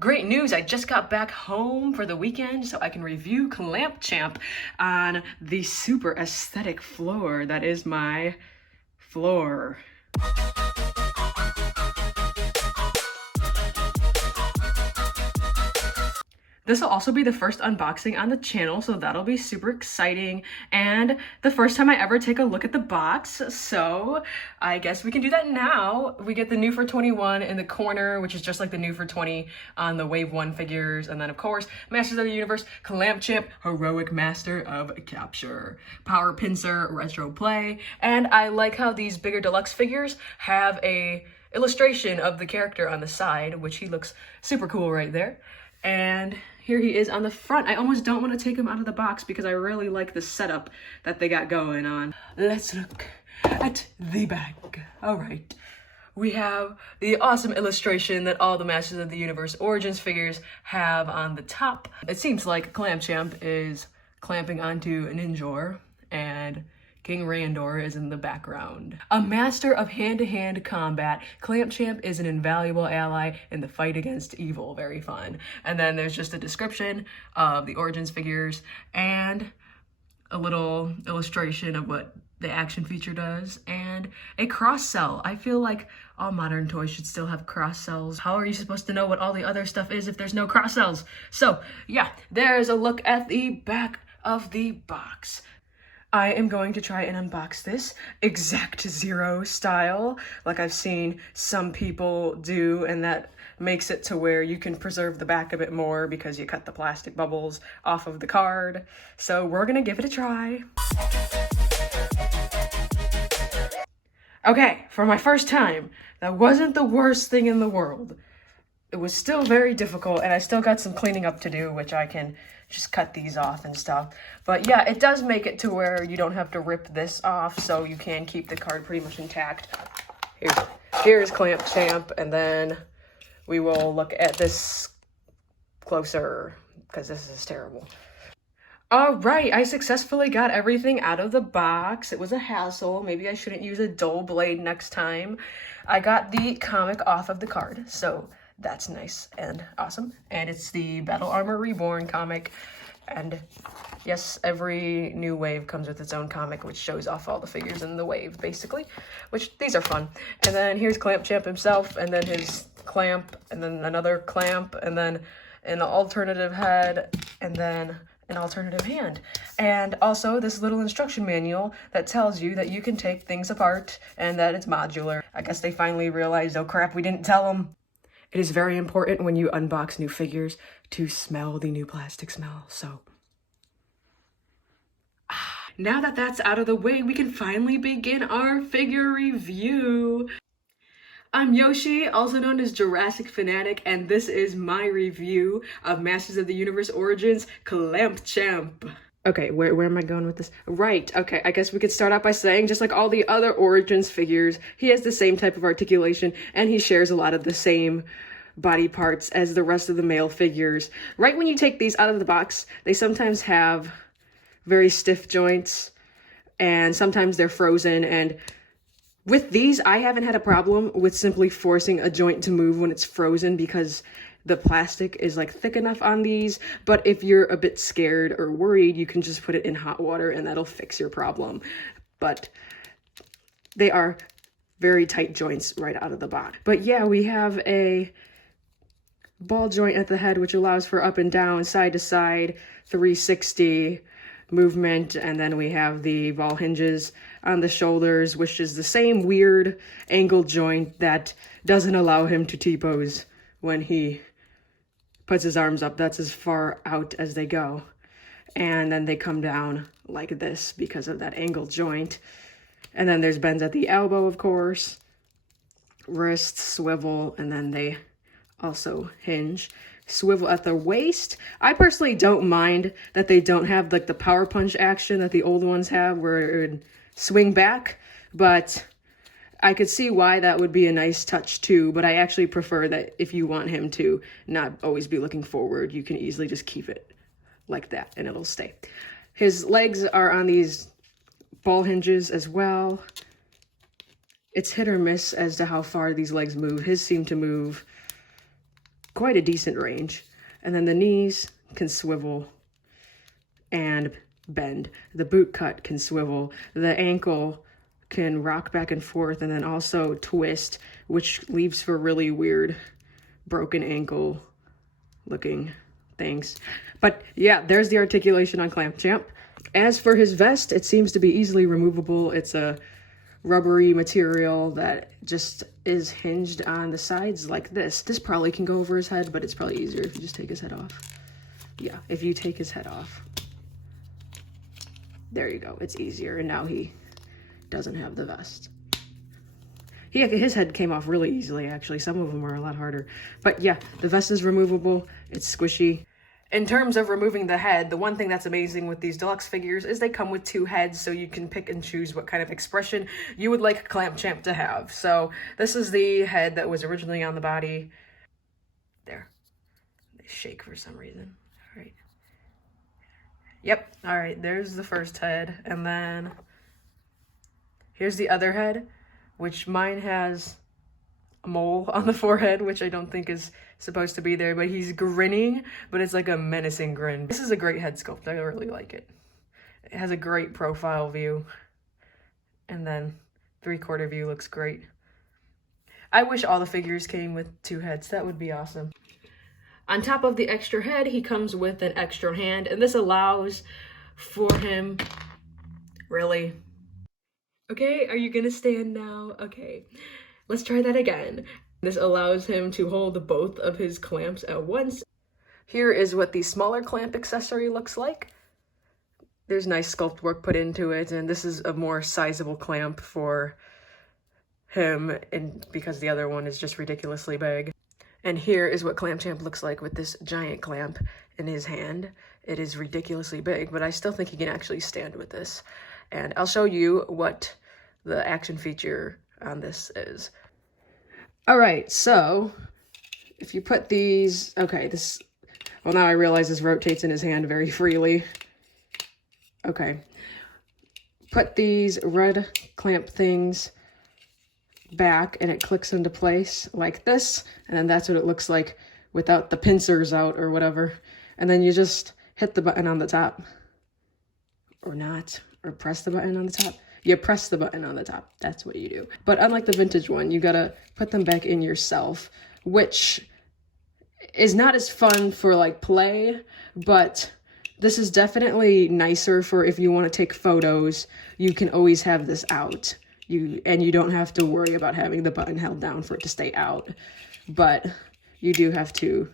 Great news, I just got back home for the weekend so I can review Clamp Champ on the super aesthetic floor that is my floor. This will also be the first unboxing on the channel, so that'll be super exciting, and the first time I ever take a look at the box, so I guess we can do that now. We get the new for 21 in the corner, which is just like the new for 20 on the Wave 1 figures, and then of course, Masters of the Universe, Clamp Champ, Heroic Master of Capture, Power Pincer, Retro Play, and I like how these bigger deluxe figures have a illustration of the character on the side, which he looks super cool right there. And here he is on the front. I almost don't want to take him out of the box because I really like the setup that they got going on. Let's look at the back. All right. We have the awesome illustration that all the Masters of the Universe Origins figures have on the top. It seems like Clamp Champ is clamping onto an Ninjor, and King Randor is in the background. A master of hand-to-hand combat, Clamp Champ is an invaluable ally in the fight against evil. Very fun. And then there's just a description of the Origins figures and a little illustration of what the action feature does, and a cross cell. I feel like all modern toys should still have cross cells. How are you supposed to know what all the other stuff is if there's no cross cells? So yeah, there's a look at the back of the box. I am going to try and unbox this Exact Zero style, like I've seen some people do, and that makes it to where you can preserve the back a bit more because you cut the plastic bubbles off of the card. So we're gonna give it a try. Okay, for my first time, that wasn't the worst thing in the world. It was still very difficult, and I still got some cleaning up to do, which I can just cut these off and stuff. But yeah, it does make it to where you don't have to rip this off, so you can keep the card pretty much intact. Here's Clamp Champ, and then we will look at this closer, because this is terrible. All right, I successfully got everything out of the box. It was a hassle. Maybe I shouldn't use a dull blade next time. I got the comic off of the card, so that's nice and awesome. And it's the Battle Armor Reborn comic. And yes, every new wave comes with its own comic, which shows off all the figures in the wave, basically, which these are fun. And then here's Clamp Champ himself, and then his clamp, and then another clamp, and then an alternative head, and then an alternative hand. And also this little instruction manual that tells you that you can take things apart and that it's modular. I guess they finally realized, oh crap, we didn't tell them. It is very important when you unbox new figures to smell the new plastic smell, so. Now that that's out of the way, we can finally begin our figure review. I'm Yoshi, also known as Jurassic Fanatic, and this is my review of Masters of the Universe Origins Clamp Champ. Okay, where am I going with this? Right, okay, I guess we could start out by saying, just like all the other Origins figures, he has the same type of articulation, and he shares a lot of the same body parts as the rest of the male figures. Right when you take these out of the box, they sometimes have very stiff joints, and sometimes they're frozen, and with these, I haven't had a problem with simply forcing a joint to move when it's frozen because the plastic is like thick enough on these. But if you're a bit scared or worried, you can just put it in hot water and that'll fix your problem. But they are very tight joints right out of the box. But yeah, we have a ball joint at the head, which allows for up and down, side to side, 360 movement, and then we have the ball hinges on the shoulders, which is the same weird angle joint that doesn't allow him to T-pose when he puts his arms up. That's as far out as they go. And then they come down like this because of that angle joint. And then there's bends at the elbow, of course, wrist, swivel, and then they also hinge. Swivel at the waist. I personally don't mind that they don't have like the power punch action that the old ones have where it would swing back, but I could see why that would be a nice touch too, but I actually prefer that if you want him to not always be looking forward, you can easily just keep it like that and it'll stay. His legs are on these ball hinges as well. It's hit or miss as to how far these legs move. His seem to move quite a decent range. And then the knees can swivel and bend. The boot cut can swivel. The ankle can rock back and forth and then also twist, which leaves for really weird broken ankle looking things. But yeah, there's the articulation on Clamp Champ. As for his vest, it seems to be easily removable. It's a rubbery material that just is hinged on the sides like this. This probably can go over his head, but it's probably easier if you just take his head off. Yeah, if you take his head off. There you go, it's easier, and now he doesn't have the vest. His head came off really easily, actually. Some of them are a lot harder. But yeah, the vest is removable, it's squishy. In terms of removing the head, the one thing that's amazing with these deluxe figures is they come with 2 heads, so you can pick and choose what kind of expression you would like Clamp Champ to have. So this is the head that was originally on the body. There. They shake for some reason. All right. Yep. All right, there's the first head. And then here's the other head, which mine has a mole on the forehead, which I don't think is supposed to be there, but he's grinning, but it's like a menacing grin. This is a great head sculpt. I really like it. It has a great profile view, and then 3/4 view looks great. I wish all the figures came with 2 heads. That would be awesome. On top of the extra head, he comes with an extra hand, and this allows for him, really? Okay, are you gonna stand now? Okay, let's try that again. This allows him to hold both of his clamps at once. Here is what the smaller clamp accessory looks like. There's nice sculpt work put into it, and this is a more sizable clamp for him, and because the other one is just ridiculously big. And here is what Clamp Champ looks like with this giant clamp in his hand. It is ridiculously big, but I still think he can actually stand with this. And I'll show you what the action feature on this is. All right, so if you put these, okay, well, now I realize this rotates in his hand very freely. Okay, put these red clamp things back and it clicks into place like this, and then that's what it looks like without the pincers out or whatever. And then you just hit the button on the top, or not, or press the button on the top. You press the button on the top. That's what you do. But unlike the vintage one, you gotta put them back in yourself, which is not as fun for like play, but this is definitely nicer for if you want to take photos. You can always have this out. And you don't have to worry about having the button held down for it to stay out. But you do have to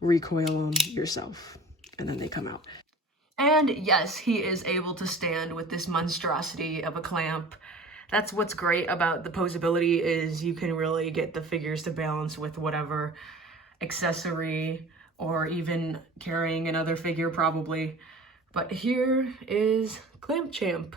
recoil them yourself, and then they come out. And yes, he is able to stand with this monstrosity of a clamp. That's what's great about the posability, is you can really get the figures to balance with whatever accessory, or even carrying another figure probably. But here is Clamp Champ.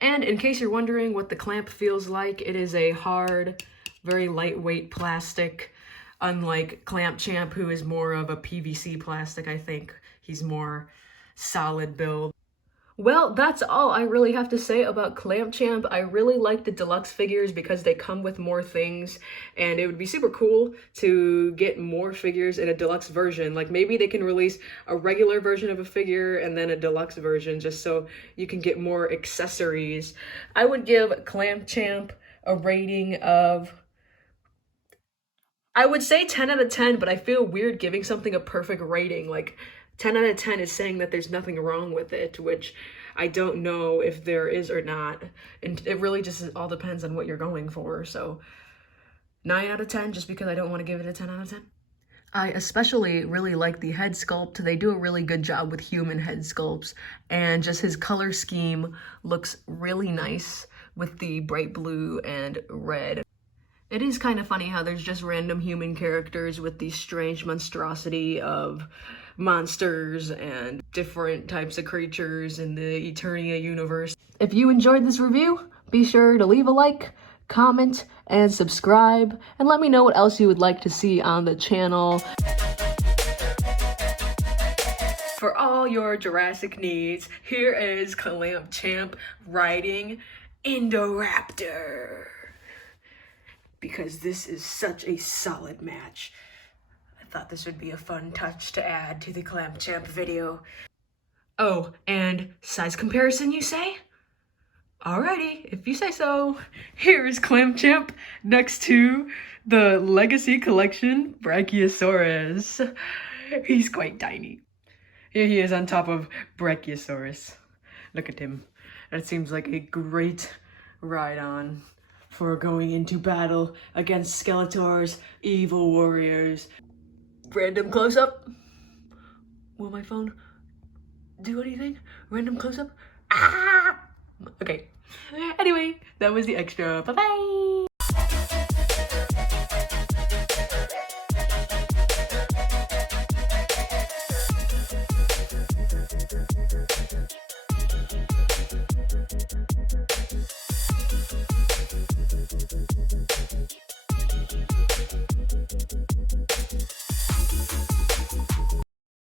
And in case you're wondering what the clamp feels like, it is a hard, very lightweight plastic, unlike Clamp Champ, who is more of a PVC plastic. I think he's more solid build. Well, that's all I really have to say about Clamp Champ. I really like the deluxe figures because they come with more things, and it would be super cool to get more figures in a deluxe version. Like maybe they can release a regular version of a figure and then a deluxe version, just so you can get more accessories. I would give Clamp Champ a rating of, I would say 10 out of 10, but I feel weird giving something a perfect rating. Like 10 out of 10 is saying that there's nothing wrong with it, which I don't know if there is or not. And it really just all depends on what you're going for. So 9 out of 10, just because I don't want to give it a 10 out of 10. I especially really like the head sculpt. They do a really good job with human head sculpts, and just his color scheme looks really nice with the bright blue and red. It is kind of funny how there's just random human characters with the strange monstrosity of monsters and different types of creatures in the Eternia universe. If you enjoyed this review, be sure to leave a like, comment, and subscribe, and let me know what else you would like to see on the channel. For all your Jurassic needs, here is Clamp Champ riding Indoraptor, because this is such a solid match. thought this would be a fun touch to add to the Clam Champ video. Oh, and size comparison, you say? Alrighty, if you say so. Here's Clam Champ next to the Legacy Collection Brachiosaurus. He's quite tiny. Here he is on top of Brachiosaurus. Look at him. That seems like a great ride-on for going into battle against Skeletor's evil warriors. Random close-up. Will my phone do anything? Random close-up? Ah! Okay. Anyway, that was the extra. Bye-bye!